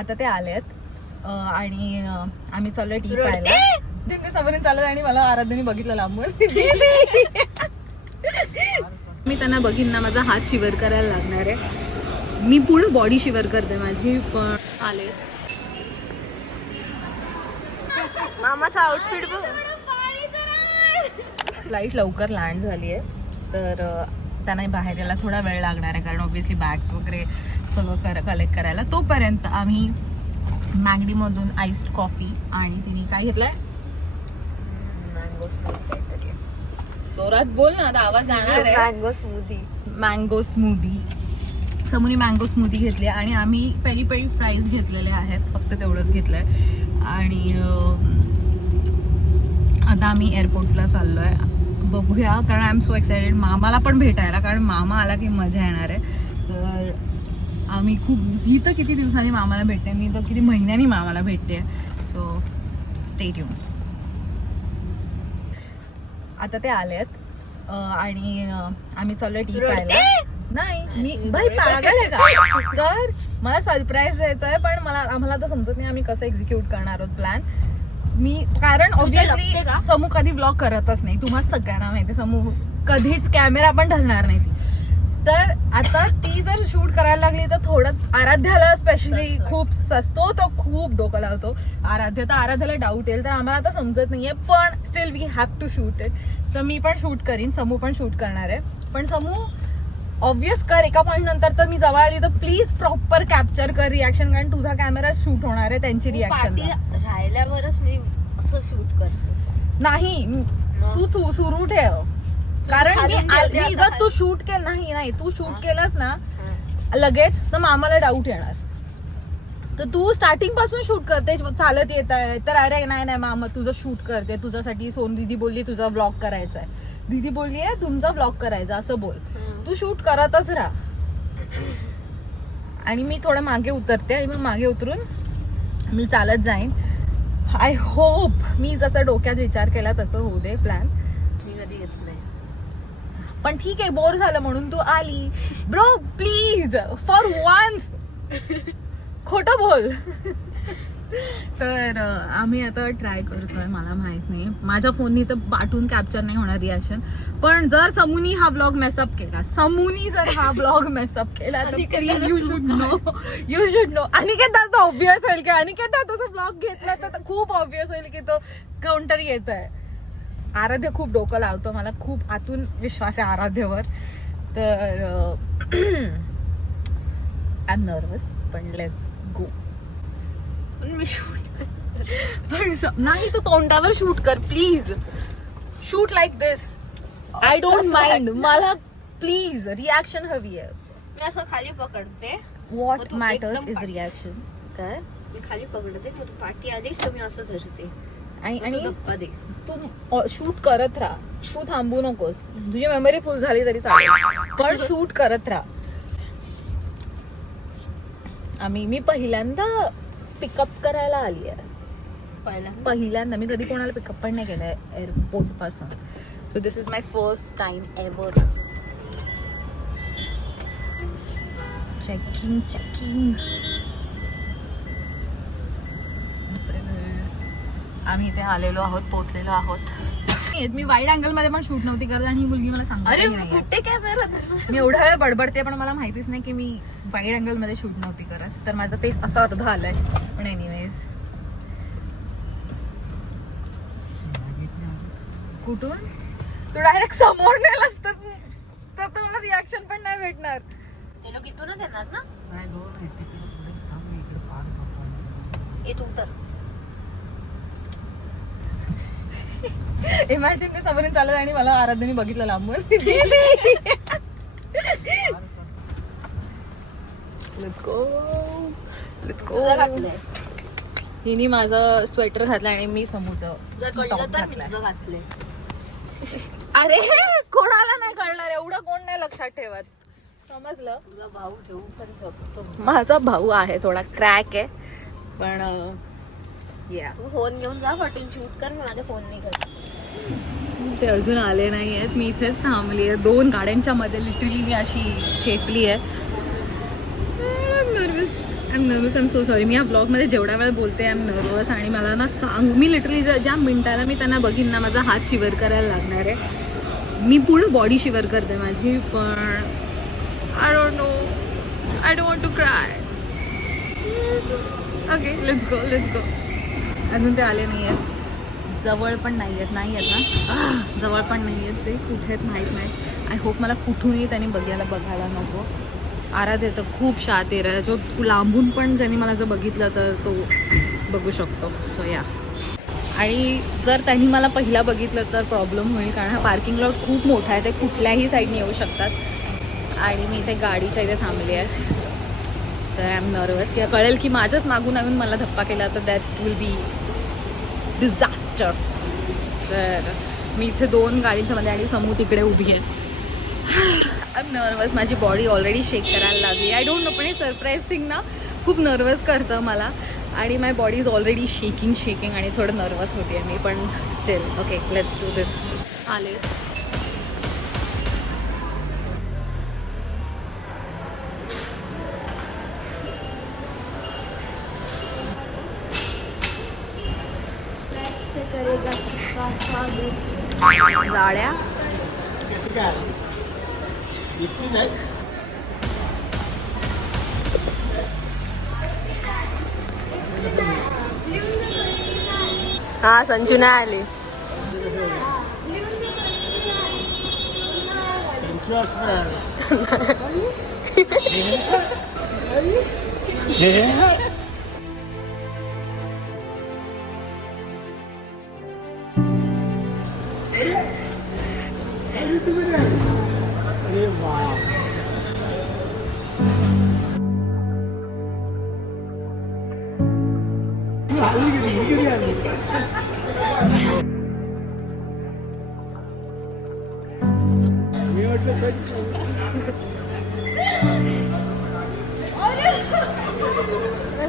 आता ते आलेत आणि आम्ही चाललोय टी प्यायला. जिंकणे समोरून चालत आणि मला आराध्याने बघितलं लांबून. मी त्यांना बघीन ना माझा हात शिवर करायला लागणार आहे. मी पूर्ण बॉडी शिवर करते माझी. पण आले मामाचा आउटफिट बघ. फ्लाईट लवकर लँड झाली आहे तर त्यांना बाहेर यायला थोडा वेळ लागणार आहे कारण ऑब्व्हियसली बॅग्स वगैरे सगळं कलेक्ट करायला. तोपर्यंत आम्ही मॅगडीमधून आईस्ड कॉफी आणि तिने काय घेतलंय मँगो स्मूदी. जोरात बोल ना, आता आवाज जाणार आहे. Mango smoothie. Mango smoothie. समोनी मँगो स्मूदी घेतली आणि आम्ही पेरी पेरी फ्राईज घेतलेले आहेत. फक्त तेवढंच घेतलंय. आणि आता आम्ही एअरपोर्टला चाललोय. बघूया कारण आय एम सो एक्सायटेड मामाला पण भेटायला, कारण मामा आला की मजा येणार आहे. तर आम्ही ही तर किती दिवसांनी मामाला भेटते, मी तर किती महिन्यांनी मामाला भेटते. So stay tune. आता ते आलेत आणि आम्ही चाललोय टी प्यायला. नाही मी भाई पागल आहे का? तर मला सरप्राईज द्यायचं आहे पण आम्हाला तर समजत नाही आम्ही कसं एक्झिक्यूट करणार आहोत प्लॅन. मी कारण ऑब्व्हियसली समू कधी ब्लॉग करतच नाही, तुम्हाला सगळ्यांना माहिती. समू कधीच कॅमेरा पण धरणार नाही ती. तर आता ती जर शूट करायला लागली तर थोडं आराध्याला स्पेशली खूप सस्तो, तो खूप डोकं लावतो. आराध्याला डाऊट येईल तर आम्हाला आता समजत नाहीये पण still we have to shoot it. तर मी पण शूट करीन, समू पण शूट करणार आहे. पण समू ऑब्व्हियस कर एका पॉईंट नंतर. तर मी जवळ आली तर प्लीज प्रॉपर कॅप्चर कर रिॲक्शन, कारण तुझा कॅमेरा शूट होणार आहे त्यांची रिॲक्शन. राहिल्यावरच मी असं शूट करतो. नाही तू सुरू ठेव कारण मी जर तू शूट केलं नाही तू शूट केलंस ना लगेच तर मामाला डाऊट येणार. तर तू स्टार्टिंग पासून शूट करते, चालत येत आहे तर अरे नाही मामा तुझं शूट करते, तुझ्यासाठी सोन दीदी बोलली तुझा व्लॉग करायचा आहे, दीदी बोलली आहे तुमचा व्लॉग करायचा, असं बोल. तू शूट करतच राहा. आणि मी थोडं मागे उतरते आणि मग मागे उतरून मी चालत जाईन. आय होप मी जसं डोक्यात विचार केला तसं होऊ दे प्लॅन. मी कधी येत नाही पण ठीक आहे, बोर झालं म्हणून तू आली. ब्रो प्लीज फॉर वन्स खोटं बोल. तर आम्ही आता ट्राय करतोय. मला माहित नाही माझ्या फोननी तर पाठवून कॅप्चर नाही होणार रिॲक्शन. पण जर समूनी हा ब्लॉग मेसअप केला तर please you should know Aniket तर ऑब्व्हियस होईल की अनिकेत तुझा ब्लॉग घेतला तर खूप ऑब्व्हियस होईल की तो काउंटर येत आहे. आराध्य खूप डोकं लावतो, मला खूप आतून विश्वास आहे आराध्यवर. तर आय एम नर्वस पण लेट्स गो. मी शूट पण नाही तू तोंडावर शूट कर please. Shoot like this. I don't mind. मला प्लीज रिॲक्शन हवी आहे. मी असं खाली पकडते. What matters is reaction. काय मी खाली पकडते मग तू पाठी आलीस तर मी असं धरते आणि धप्पा दे. तू शूट करत राहा, तू थांबू नकोस. तुझी मेमरी फुल झाली तरी चालेल पण शूट करत राहा. मी पहिल्यांदा पिकअप करायला आली आहे. पहिल्यांदा मी कधी कोणाला पिकअप पण नाही केलंय एअरपोर्ट पासून. So this is my first time ever. Checking आम्ही इथे आलेलो आहोत, पोहोचलेलो आहोत. मी वाईड अँगल मध्ये पण शूट नव्हती करत आणि ही मुलगी मला सांगते मी एवढा वेळ बडबडते पण मला माहितीच नाही की मी वाईड अँगल मध्ये शूट नव्हती करत. तर माझा फेस असा अर्धा आलाय. पण एनिवेज कुठून तू डायरेक्ट समोर नेलंस तर मला रिॲक्शन पण नाही भेटणार. ते लोक इथूनच येणार ना. तू तर इमॅजिन ते समोरून चालत आणि मला आराध्याने बघितलं लांबून. Let's go. हिने माझं स्वेटर घातलं आणि मी समूचं घातलंय. अरे कोणाला नाही कळणार, एवढं कोण नाही लक्षात ठेवत. समजलं. तुझा भाऊ ठेवू पण शकतो. माझा भाऊ आहे थोडा क्रॅक आहे पण तू फोन घेऊन जा फटून शूट कर. मी माझ्या फोन नाही करत. ते अजून आले नाही आहेत. मी इथेच थांबली आहे. 2 गाड्यांच्या मध्ये लिटरली मी अशी चेपली आहे. Nervous. I am nervous, I am so sorry. मी या ब्लॉगमध्ये जेवढ्या वेळा बोलते आय एम नर्वस आणि मला ना मी लिटरली ज्या मिनिटाला मी त्यांना बघीन ना माझा हात शिवर करायला लागणार आहे. मी पूर्ण बॉडी शिवर करते माझी, पण I don't know, I don't want to cry. Okay let's go. अजून ते आले नाही आहेत, जवळ पण नाही आहेत ना, जवळ पण नाही आहेत ते, कुठे आहेत माहीत नाही. आय होप मला कुठूनही त्यांनी बघायला नको. आराध्य तर खूप शातीर आहे, जो लांबून पण ज्यांनी मला जर बघितलं तर तो बघू शकतो. सो या. आणि जर त्यांनी मला पहिला बघितलं तर प्रॉब्लेम होईल, कारण हा पार्किंग लॉट खूप मोठा आहे, ते कुठल्याही साईडने येऊ शकतात. आणि मी इथे गाडीच्या इथे थांबली आहे, तर आय एम नर्वस किंवा कळेल की माझ्याच मागून येऊन मला धप्पा केला तर दॅट विल बी डिझास्टर. तर मी इथे 2 गाडींच्या मध्ये आणि समू तिकडे उभी आहे. आय एम नर्वस, माझी बॉडी ऑलरेडी शेक करायला लागली. आय डोंट नो, पण हे सरप्राईज थिंग ना खूप नर्वस करतं मला, आणि माय बॉडी इज ऑलरेडी शेकिंग आणि थोडं नर्वस होती आहे मी, पण स्टिल ओके लेट्स डू दिस. आले जाड्या. हा संजू नाही आली.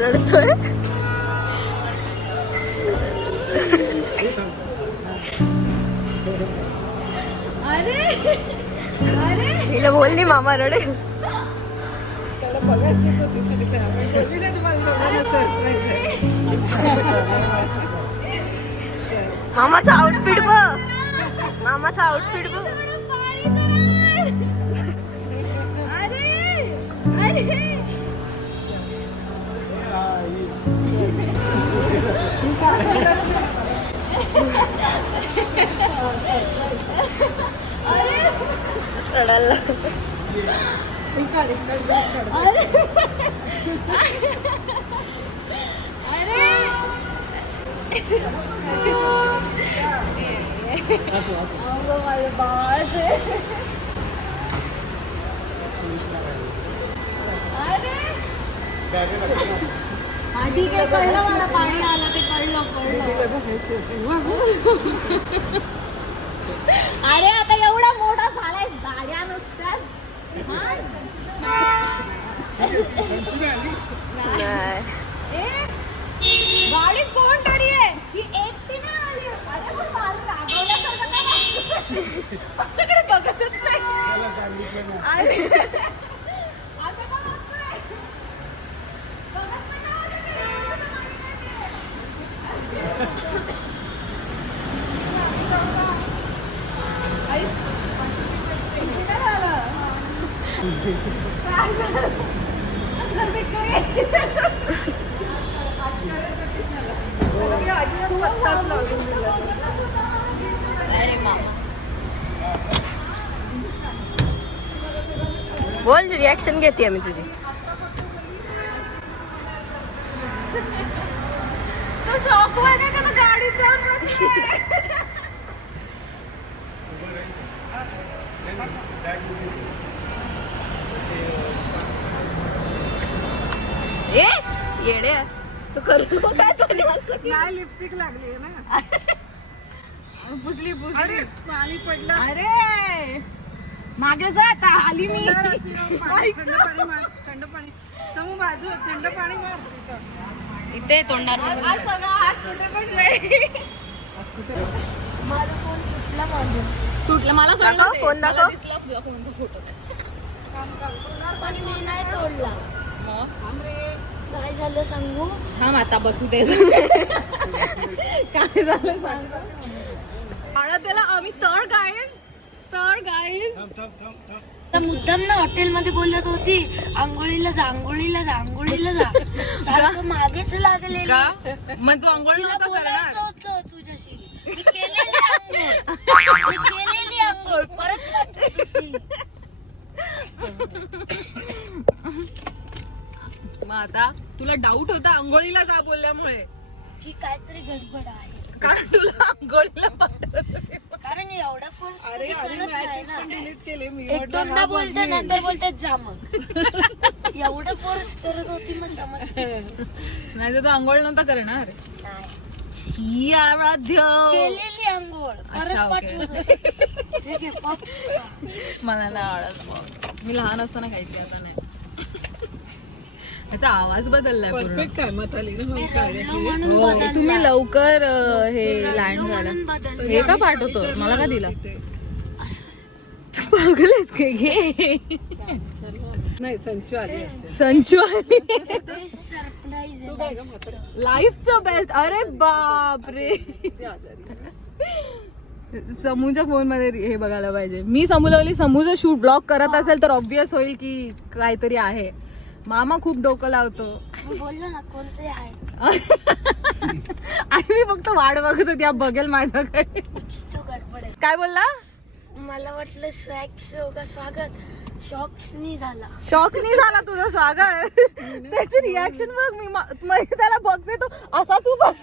रडतोय. हिला बोलली मामा रडेल. मामाचा आउटफिट बघ, मामाचा आउटफिट बघ. रडायला माझं बाळ. आधी काय कळलं मला, पाणी आलं ते कळलं. अरे आता एवढा मोठा झालाय, गाड्या नसतात. गाडीत कोण तरी आहे, ही एकटी नाही आली. अरे पण मला रागवल्यासारखं काय वाटतं, आमच्याकडे बघतच नाही. आता का बघतोय? बघत पण नाही बोल, रिॲक्शन घेते मी तुझी. तो शॉक मध्ये तर गाडीत जाऊन बसलाय. येडे तू करतो काय तरी मस्त. नाही लिपस्टिक लागली ना. पुसली अरे पाणी पडलं. अरे मागे जा, आता आली मी. थंड पाणी समू बाजू, थंड पाणी मार. इथे तोंडावर आज कुठे पण जाईल. माझा फोन तुटला माझा. तुटलं मला दाखव, फोन दाखव. दिसला तुझा फोनचा फोटो. पण मी नाही तोडला. काय झालं सांगू? थांब आता बसू दे. काय झालं सांग. त्याला आम्ही तर गायन मुद्दाम ना हॉटेलमध्ये बोलत होती आंघोळीला जा आंघोळीला जा आंघोळीला जा. सारखं मागेच लागले. का मग तू आंघोळ नव्हता करणार. होतं तुझ्याशी. मी केलेली आंघोळ परत पाठवत होती. मग आता तुला डाऊट होता आंघोळीला जा बोलल्यामुळे की काहीतरी गडबड आहे. कारण तुला आंघोळीला पाठवत होते. कारण एवढा फोर्स अरे मेसेज पण डिलीट केले मी. एक दोनदा बोलते नंतर बोलतात जा मग. एवढं फोर्स करत होती मग समज नाही तर तू आंघोळ नव्हता करणार. ही आराध्य केलेली आंघोळ परत अच्छा, ओके. पाठवत होती. हे घे, popcorn. मला नाही आवडत. मी लहान असताना खायची, आता नाही. त्याचा आवाज बदललाय पूर्ण. परफेक्ट टायमात आली ना मग काढायची. म्हणून हो, बदलला. तुम्ही लवकर हे लँड झाला. म्हणून बदलला. हे का पाठवतो मला का दिला. तू पागल आहेस का. घे नाही संचू आली असेल. संचू आली. सरप्राईज तू काय ग म्हातारी? लाईफचं बेस्ट. अरे बापरे. किती आजारी आहे. समूच्या फोन मध्ये हे बघायला पाहिजे. मी समूला बोलली समूचं शूट ब्लॉक करत असेल तर ऑब्विस होईल की काहीतरी आहे. मामा खूप डोकं लावतो. मी बोललो ना कोणतरी आहे. आणि मी फक्त वाट बघत होती या बघेल माझ्याकडे. तो गडबड आहे. काय बोलला. मला वाटलं स्वागत शॉक्सनी झाला. शॉकनी झाला तुझं स्वागत. त्याची रिॲक्शन बघ. मी त्याला बघते तो असाच उभा आहे.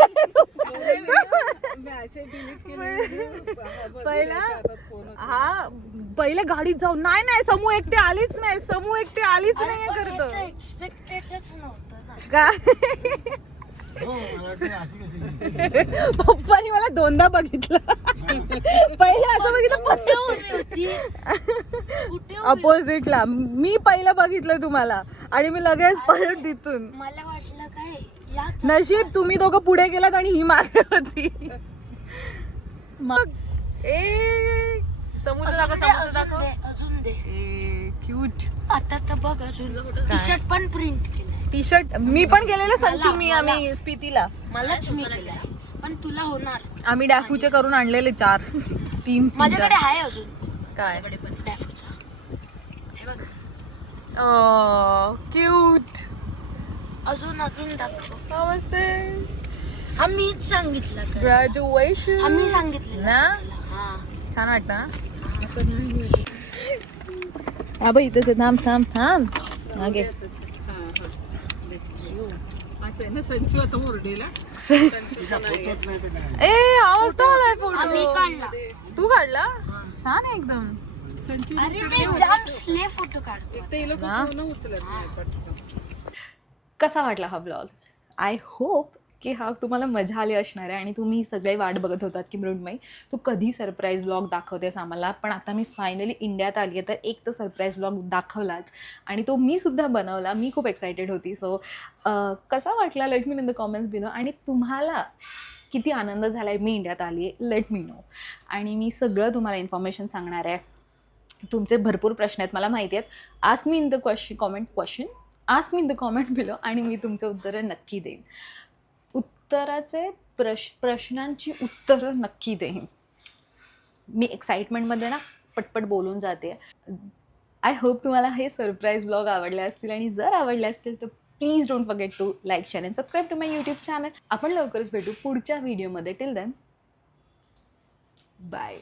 मेसेज डिलीट केले. पहिला हा पहिले गाडीत जाऊन नाही समूह एकटे आलीच नाही. समूह एकटे आलीच नाहीये करतो एक्सपेक्टेडच नव्हतं ना. का. पप्पानी मला दोनदा बघितलं. पहिले असं बघितलं कुठे उभी होती? कुठे उभी? अपोजिटला. मी पहिलं बघितलं तुम्हाला आणि मी लगेच पळत तिथून. मला वाटलं काय याच नशीब तुम्ही दोघं पुढे गेलात आणि ही मागे होती. मग ए समोरचं दाखव समोरचं दाखव. अजून दे क्यूट. आता तर बघ अजून टी शर्ट पण प्रिंट केलंय. टी शर्ट मी पण केलेलं संचू. आम्ही स्पितीला मलाच मी केलंय पण तुला होणार. आम्ही डॅफूचे करून आणलेले 4-3. माझ्याकडे आहे अजून. काय माझ्याकडे पण डॅफूचा हे बघ. क्यूट. अजून दाखव. नमस्ते. हा मीच सांगितलं का? ग्रॅज्युएशन. हा मी सांगितलं ना हा. छान वाटतं ना. हा बाई इथेच थांब मागे. अच्छा आहे ना संचू आता ओरडेला. ए आवाज तर आलाय मी फोटो. काढला. तू काढला. छान आहे एकदम. संचू अरे मी जाम स्ले फोटो काढतो. एक ते लोक फोन उचलत नाही पटकन. कसा वाटला हा ब्लॉग. आय होप की हा तुम्हाला मजा आली असणार आहे आणि तुम्ही सगळे वाट बघत होतात की मृण्मयी तू कधी सरप्राईज ब्लॉग दाखवतेस आम्हाला. पण आता मी फायनली इंडियात आली आहे तर एक तर सरप्राईज ब्लॉग दाखवलाच आणि तो मी सुद्धा बनवला. मी खूप एक्सायटेड होती. सो कसा वाटला let me in the comments below. आणि तुम्हाला किती आनंद झाला आहे मी इंडियात आली आहे लेट मी नो. आणि मी सगळं तुम्हाला इन्फॉर्मेशन सांगणार आहे. तुमचे भरपूर प्रश्न आहेत मला माहिती आहेत. Ask me in the ask me in the comment below आणि मी तुमचे उत्तरं नक्की देईन. उत्तराचे प्रश्नांची उत्तरं नक्की देईन. मी एक्साइटमेंटमध्ये ना पटपट बोलून जाते. आय होप तुम्हाला हे सरप्राईज ब्लॉग आवडले असतील आणि जर आवडले असतील तर please don't forget to like share and subscribe to my YouTube channel. आपण लवकरच भेटू पुढच्या व्हिडिओमध्ये. Till then bye.